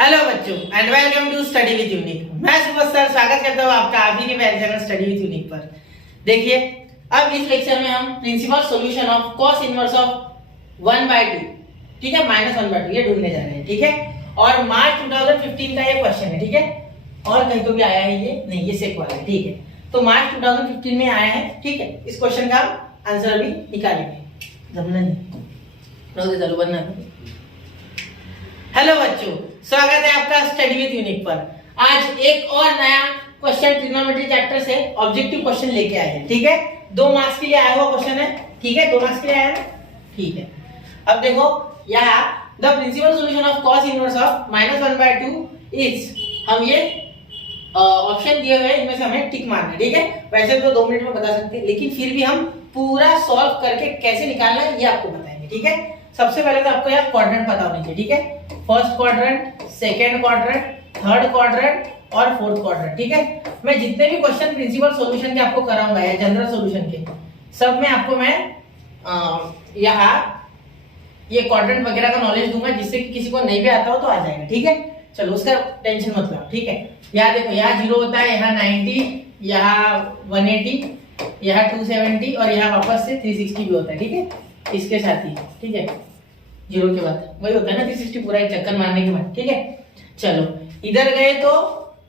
Hello बच्चों and welcome to study with Unique. मैं सुबह सर स्वागत करता हूँ आपका आप ही के मेरे चैनल स्टडी विद यूनिक पर। देखिए अब इस लेक्चर में हम principal solution of cos inverse of 1/2 ठीक है -1/2 ये ढूंढने जा रहे हैं। ठीक है और मार्च 2015 का ये क्वेश्चन है। ठीक है और कहीं तो भी आया है ये नहीं, ये सेक वाला है। ठीक है तो मार्च 2015 में आया है। ठीक है इस क्वेश्चन का आंसर अभी निकालेंगे। जमना नहीं चलो बनना। हेलो बच्चों स्वागत है आपका स्टडी विद यूनिक पर। आज एक और नया क्वेश्चन ट्रिग्नोमेट्री चैप्टर से ऑब्जेक्टिव क्वेश्चन लेके आए हैं। ठीक है 2 मार्क्स के लिए आया हुआ क्वेश्चन है। ठीक है 2 मार्क्स के लिए आया है। ठीक है अब देखो यहाँ the principal solution of cos inverse of -1/2 is, हम ये ऑप्शन दिए हुए हैं इनमें से हमें टिक मारना है। ठीक है वैसे तो 2 मिनट में बता सकते हैं लेकिन फिर भी हम पूरा सॉल्व करके कैसे निकालना है ये आपको बताएंगे। ठीक है सबसे पहले तो आपको यहाँ क्वाड्रेंट पता होना चाहिए। ठीक है first quadrant, second quadrant, third quadrant और फोर्थ क्वाड्रेंट। ठीक है मैं जितने भी क्वेश्चन प्रिंसिपल सॉल्यूशन के आपको कराऊंगा या जनरल सॉल्यूशन के सब में आपको मैं यहाँ ये क्वाड्रेंट वगैरह का नॉलेज दूंगा जिससे कि किसी को नहीं भी आता हो तो आ जाएगा। ठीक है चलो उसका टेंशन मत लो। ठीक है यहाँ देखो यहाँ 0 होता है, यहाँ 90, यहाँ 180, यहाँ 270 और यहाँ वापस से 360 भी होता है। ठीक है इसके साथ ही। ठीक है 0 के बाद वही होता है ना 360 पूरा एक चक्कर मारने के बाद। ठीक है चलो इधर गए तो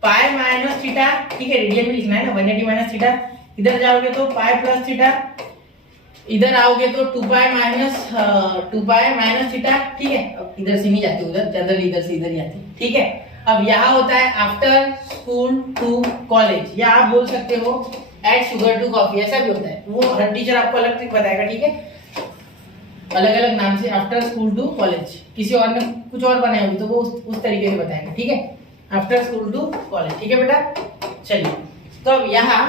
पाई माइनस थीटा। ठीक है रेडियन में लिखना है ना 180 माइनस थीटा। इधर जाओगे तो पाई प्लस थीटा, इधर आओगे तो 2 पाई माइनस थीटा। ठीक है अब इधर से नहीं जाती उधर, जनरली इधर से इधर ही आती। ठीक है अब यहाँ होता है आफ्टर स्कूल टू कॉलेज या आप बोल सकते हो एड शुगर टू कॉफी, ऐसा भी होता है। वो हर टीचर आपको अलग ट्रिक बताएगा। ठीक है अलग अलग नाम से आफ्टर स्कूल टू कॉलेज, किसी और ने कुछ और बनाया होगी तो वो उस तरीके से बताएगा। ठीक है आफ्टर स्कूल टू कॉलेज। ठीक है बेटा चलिए तो अब यहाँ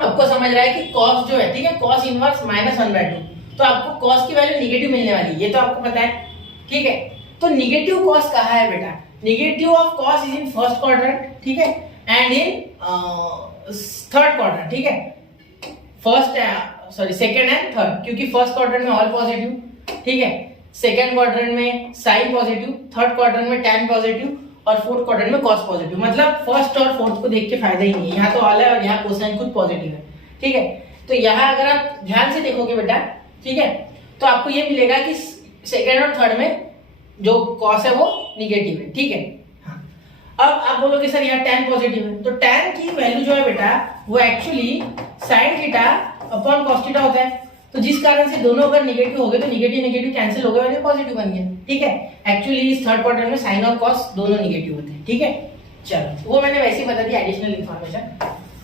आपको समझ रहा है कि cos जो है, ठीक है cos इनवर्स -1/2 तो आपको cos की वैल्यू निगेटिव मिलने वाली है, ये तो आपको पता है। ठीक है तो निगेटिव cos कहाँ है बेटा? Negative of cos is in first quadrant. ठीक है एंड इन थर्ड क्वाड्रेंट। ठीक है फर्स्ट सेकंड एंड थर्ड, क्योंकि फर्स्ट क्वाड्रेंट में ऑल पॉजिटिव। ठीक है सेकंड क्वाड्रेंट में साइन पॉजिटिव, थर्ड क्वाड्रेंट में tan पॉजिटिव और फोर्थ क्वाड्रेंट में cos पॉजिटिव। मतलब फर्स्ट और फोर्थ को देख के फायदा ही नहीं है, यहाँ तो ऑल है और यहाँ कोसाइन खुद पॉजिटिव है। ठीक है तो यहाँ अगर आप ध्यान से देखोगे बेटा ठीक है तो आपको ये मिलेगा कि सेकंड और थर्ड में जो cos है वो निगेटिव है। ठीक है हाँ अब आप बोलोगे सर यहाँ tan पॉजिटिव है, तो tan की वैल्यू जो है बेटा वो actually sin theta upon cos theta होता है। तो जिस कारण से दोनों अगर निगेटिव हो गए तो निगेटिव निगेटिव कैंसिल हो गए और ये पॉजिटिव बन गया। ठीक है एक्चुअली इस थर्ड क्वाड्रेंट में साइन और cos दोनों निगेटिव होते हैं। ठीक है चलो वो मैंने वैसे ही बता दिया एडिशनल इंफॉर्मेशन,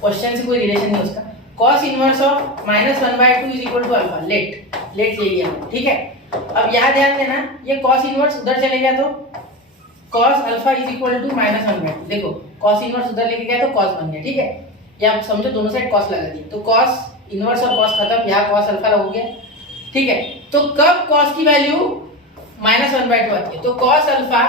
क्वेश्चन से कोई रिलेशन नहीं उसका। cos inverse of -1/2 is equal to alpha, let ले लिया। ठीक है अब यहाँ ध्यान देना ये cos इनवर्स उधर चले गया तो cos alpha is equal to -1/2। देखो cos इनवर्स उधर लेके गया तो cos बन गया। ठीक है या आप समझो दोनों साइड cos लगा दिए तो cos इनवर्स और cos खत्म, यहाँ cos अल्फा हो गया। ठीक है तो कब cos की वैल्यू -1/2 आती है तो cos alpha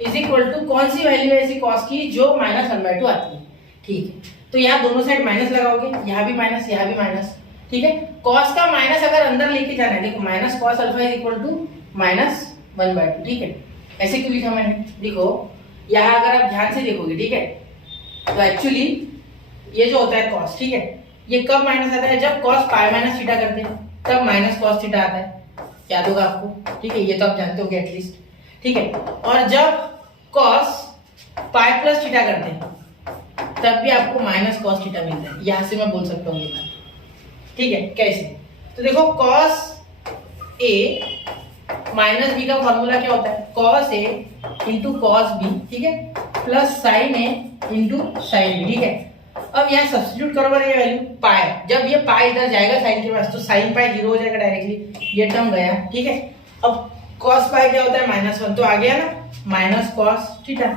is equal to कौन सी वैल्यू है ऐसी cos की जो -1/2 आती है। ठीक है तो यहाँ दोनों साइड माइनस लगाओगे, यहाँ भी माइनस यहाँ भी माइनस। ठीक है cos का माइनस अगर अंदर लेके जाना है देखो minus cos alpha is equal to -1/2। ठीक है ऐसे क्यों लिखा मैंने? देखो यहाँ अगर आप ध्यान से देखोगे ठीक है तो एक्चुअली ये जो होता है cos, ठीक है ये कब माइनस आता है? जब cos पाई माइनस थीटा करते हैं तब -cos थीटा आता है, याद होगा आपको। ठीक है ये तो आप जानते होगे एटलीस्ट। ठीक है और जब cos पाई प्लस थीटा करते हैं तब भी आपको -cos थीटा मिलता है। यहां से मैं बोल सकता हूँ ये बात। ठीक है कैसे? तो देखो cos a माइनस b का फॉर्मूला क्या होता है? cos a into cos b। ठीक है plus sin a into sin b। ठीक है अब यहाँ सब्स्टिट्यूट करो ये वैल्यू पाई, जब ये पाई इधर जाएगा साइन के पास तो साइन पाई 0 हो जाएगा डायरेक्टली, ये टर्म गया। ठीक है अब cos पाई क्या होता है -1 तो आ गया ना -cos थीटा,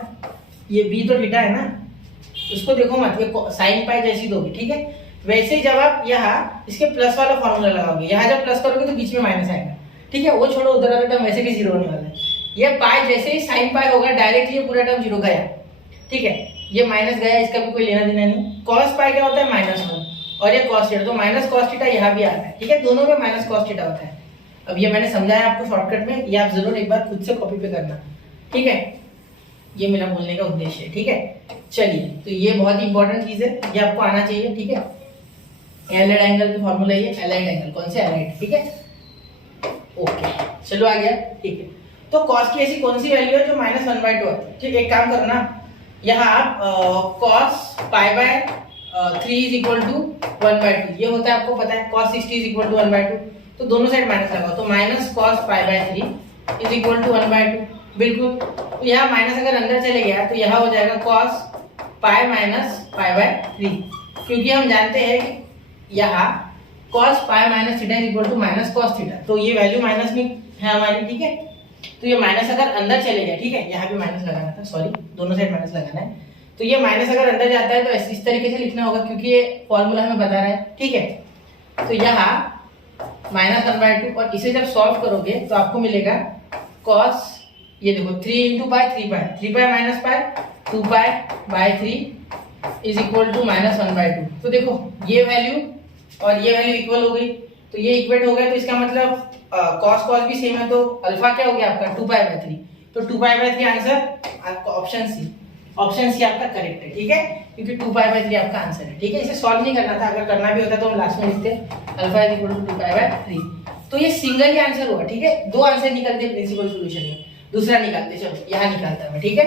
ये b तो थीटा है ना उसको देखो मत, ये साइन पाई जैसी दोगे। ठीक है वैसे ही जब आप यहाँ इसके प्लस वाला फॉर्मूला लगाओगे, यहाँ जब प्लस करोगे तो बीच में माइनस आएगा। ठीक है वो छोड़ो उधर वाला टर्म वैसे भी 0 होने वाला है। ये पाई जैसे ही साइन पाई होगा डायरेक्टली ये पूरा टर्म 0 गया। ठीक है ये माइनस गया, इसका भी कोई लेना देना नहीं। cos पाई क्या होता है -1 और ये cos थीटा तो -cos थीटा यहाँ भी आता है। ठीक है दोनों में -cos थीटा होता है। अब ये मैंने समझाया आपको शॉर्टकट में, ये आप जरूर एक बार खुद से कॉपी पे करना। ठीक है ये मेरा बोलने का उद्देश्य है, ठीक है। चलिए, तो ये बहुत ही इंपॉर्टेंट चीज है, ये आपको आना चाहिए, ठीक है। एलाइड एंगल का फॉर्मूला ये एलाइड एंगल, कौन से एलाइड, ठीक है। ओके, चलो आ गया, ठीक है। तो कॉस की ऐसी कौन सी वैल्यू है जो -1/2 आती है, ठीक। एक काम करो ना, यहाँ आप cos pi by 3 is equal to 1/2, ये होता है आपको पता है, cos 60 इज इक्वल टू 1/2, तो दोनों साइड माइनस लगाओ, तो minus cos pi by 3 is equal to 1/2, बिल्कुल। तो यहाँ माइनस अगर अंदर चले गया तो यहाँ हो जाएगा cos pi minus pi by 3, क्योंकि हम जानते हैं कि यहाँ cos pi minus theta is equal to minus cos theta, तो ये वैल्यू माइनस में है हमारी, ठीक है। तो ये माइनस अगर अंदर चले गया, ठीक है, यहाँ भी माइनस लगाना था, सॉरी, दोनों साइड माइनस लगाना है। तो ये माइनस अगर अंदर जाता है तो इस तरीके से लिखना होगा, क्योंकि ये फॉर्मूला हमें बता रहा है, ठीक है। तो यहाँ -1/2, और इसे जब सॉल्व करोगे तो आपको मिलेगा cos, ये देखो 3 × pi 3 pi minus pi 2 pi by 3 is equal to -1/2। तो देखो ये वैल्यू और ये वैल्यू इक्वल हो गई, तो ये इक्वेट हो गया, तो इसका मतलब cos भी सेम है, तो अल्फा क्या हो गया आपका 2 पाई बाय 3, तो 2 pi by 3 answer option C आपका करेक्ट है, ठीक है, क्योंकि 2 पाई बाय 3 आपका आंसर है, ठीक है। इसे सॉल्व नहीं करना था, अगर करना भी होता तो हम लास्ट में लिखते alpha is equal to 2 pi by 3। तो ये सिंगल ही आंसर हुआ, ठीक है। दो आंसर निकलते हैं प्रिंसिपल सॉल्यूशन में, दूसरा निकालते, चलो यहाँ निकालता मैं, ठीक है।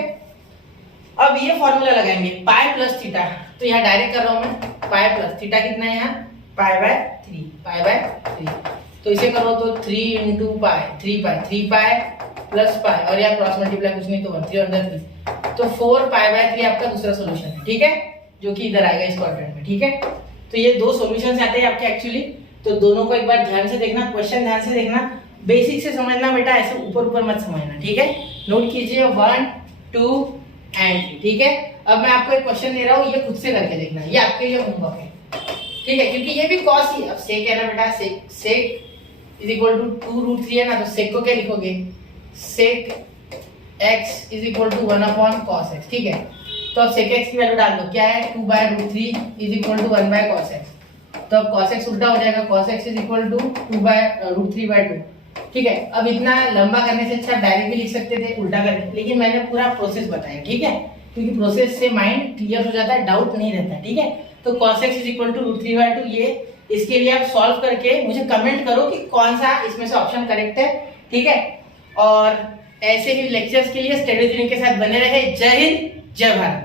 अब ये फॉर्मूला लगाएंगे पाई प्लस थीटा, तो यहाँ डायरेक्ट कर रहा हूँ मैं, पाई प्लस थीटा कितना है यहाँ पाई बाय 3, तो इसे करो तो 3 × पाई 3 पाई प्लस पाई, और यहाँ क्रॉस मल्टीप्लाई कुछ नहीं तो 1 3/3, तो 4 पाई बाय 3 आपका दूसरा सॉल्यूशन है, ठीक है, जो कि इधर आएगा इस क्वाड्रेंट में, ठीक है। तो ये दो सॉल्यूशंस आते हैं आपके एक्चुअली, तो दोनों को एक बार ध्यान से देखना, क्वेश्चन ध्यान से देखना, बेसिक से समझना बेटा, ऐसे ऊपर मत समझना, ठीक है। नोट कीजिए 1 2 एंड 3, ठीक है। अब मैं आपको एक क्वेश्चन दे रहा हूँ, ये खुद से करके देखना, ये आपके लिए होमवर्क है, ठीक है, क्योंकि ये भी cos ही, अब sec है ना बेटा, sec इज इक्वल टू 2√3 है ना, तो sec को क्या लिखोगे, sec x is equal to 1/cos x, ठीक है। तो अब sec x की वैल्यू डाल दो, क्या है 2/√3 is equal to 1/cos x, तो अब cos x उल्टा हो जाएगा, cos x is equal to 2/√3/2, ठीक है। अब इतना लंबा करने से अच्छा डायरेक्ट भी लिख सकते थे उल्टा करके, लेकिन मैंने पूरा प्रोसेस बताया, ठीक है, क्योंकि प्रोसेस से माइंड क्लियर हो जाता है, डाउट नहीं रहता, ठीक है। तो cos x is equal to √3/2, ये इसके लिए आप सॉल्व करके मुझे कमेंट करो कि कौन सा इसमें से ऑप्शन करेक्ट है, ठीक है। और ऐसे ही लेक्चर्स के लिए स्टडी ट्यूनिंग के साथ बने रहे। जय हिंद, जय भारत।